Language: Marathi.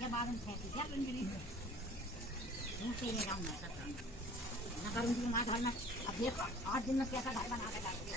ये बावन खेती क्या बन गई मुंह से नहीं जाऊंगा ना करूंगी मैं घर में अब देखो 8 दिन में कैसा घर बना के डालूंगी